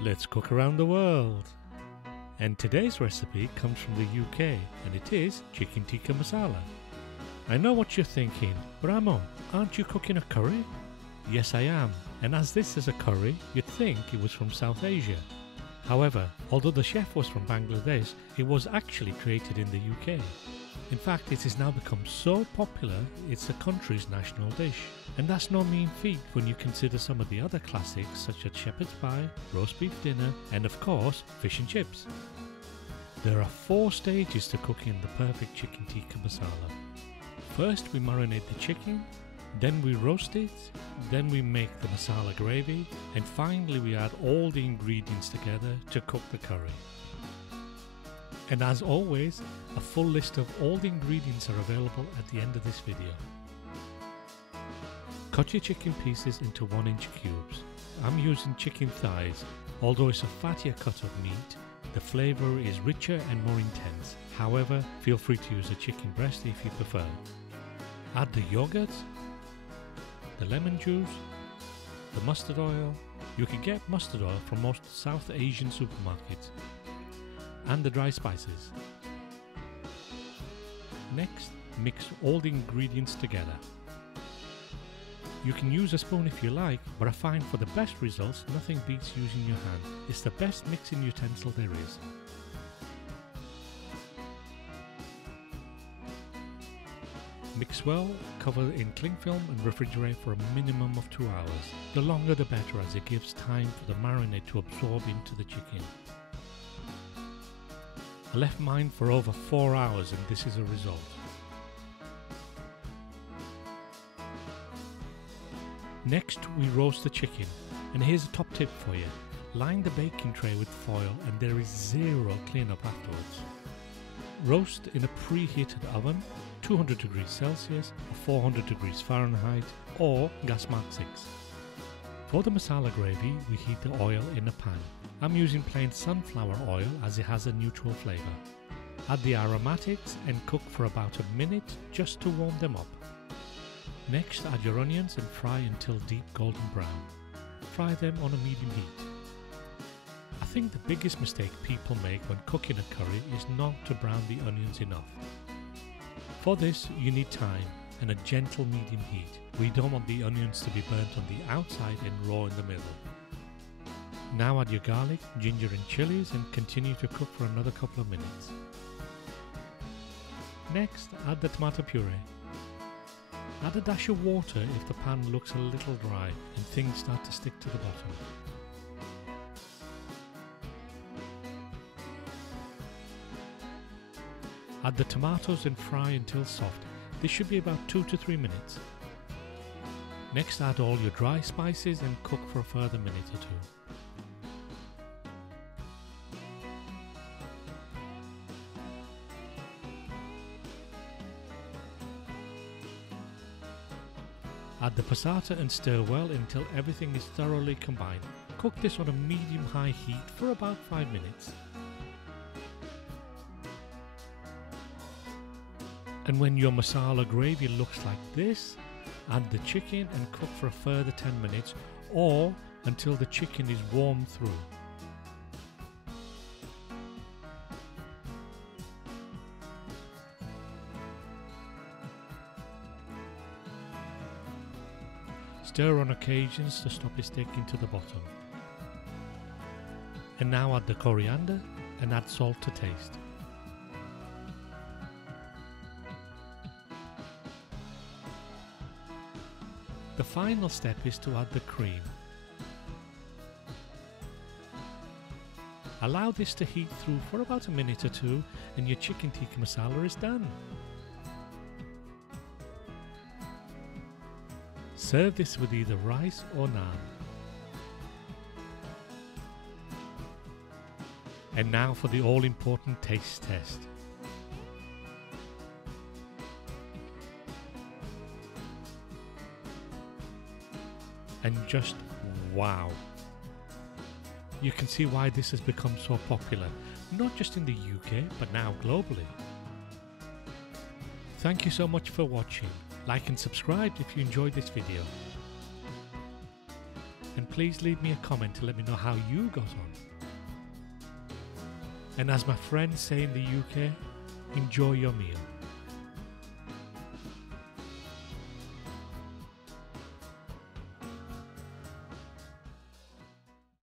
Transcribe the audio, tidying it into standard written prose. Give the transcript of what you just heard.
Let's cook around the world. And today's recipe comes from the UK and it is Chicken Tikka Masala. I know what you're thinking, Ramo, aren't you cooking a curry? Yes, I am, and as this is a curry, you'd think it was from South Asia. However, although the chef was from Bangladesh, it was actually created in the UK. In fact, it has now become so popular, it's the country's national dish. And that's no mean feat when you consider some of the other classics such as shepherd's pie, roast beef dinner, and of course, fish and chips. There are 4 stages to cooking the perfect chicken tikka masala. First, we marinate the chicken, then we roast it, then we make the masala gravy, and finally we add all the ingredients together to cook the curry. And as always, a full list of all the ingredients are available at the end of this video. Cut your chicken pieces into 1-inch cubes. I'm using chicken thighs. Although it's a fattier cut of meat, the flavour is richer and more intense. However, feel free to use a chicken breast if you prefer. Add the yogurt, the lemon juice, the mustard oil. You can get mustard oil from most South Asian supermarkets. And the dry spices. Next, mix all the ingredients together. You can use a spoon if you like, but I find for the best results, nothing beats using your hand. It's the best mixing utensil there is. Mix well, cover in cling film and refrigerate for a minimum of 2 hours. The longer the better, as it gives time for the marinade to absorb into the chicken. I left mine for over 4 hours and this is a result. Next we roast the chicken, and here's a top tip for you. Line the baking tray with foil and there is zero cleanup afterwards. Roast in a preheated oven, 200 degrees Celsius or 400 degrees Fahrenheit or gas mark 6. For the masala gravy, we heat the oil in a pan. I'm using plain sunflower oil as it has a neutral flavour. Add the aromatics and cook for about a minute just to warm them up. Next, add your onions and fry until deep golden brown. Fry them on a medium heat. I think the biggest mistake people make when cooking a curry is not to brown the onions enough. For this, you need time and a gentle medium heat. We don't want the onions to be burnt on the outside and raw in the middle. Now add your garlic, ginger and chilies and continue to cook for another couple of minutes. Next, add the tomato puree. Add a dash of water if the pan looks a little dry and things start to stick to the bottom. Add the tomatoes and fry until soft. This should be about 2 to 3 minutes. Next, add all your dry spices and cook for a further minute or 2. Add the passata and stir well until everything is thoroughly combined. Cook this on a medium-high heat for about 5 minutes. And when your masala gravy looks like this, add the chicken and cook for a further 10 minutes or until the chicken is warm through. Stir on occasions to stop it sticking to the bottom. And now add the coriander and add salt to taste. The final step is to add the cream. Allow this to heat through for about a minute or 2 and your chicken tikka masala is done. Serve this with either rice or naan. And now for the all-important taste test. And just wow! You can see why this has become so popular, not just in the UK but now globally. Thank you so much for watching. Like and subscribe if you enjoyed this video. And please leave me a comment to let me know how you got on. And as my friends say in the UK, enjoy your meal.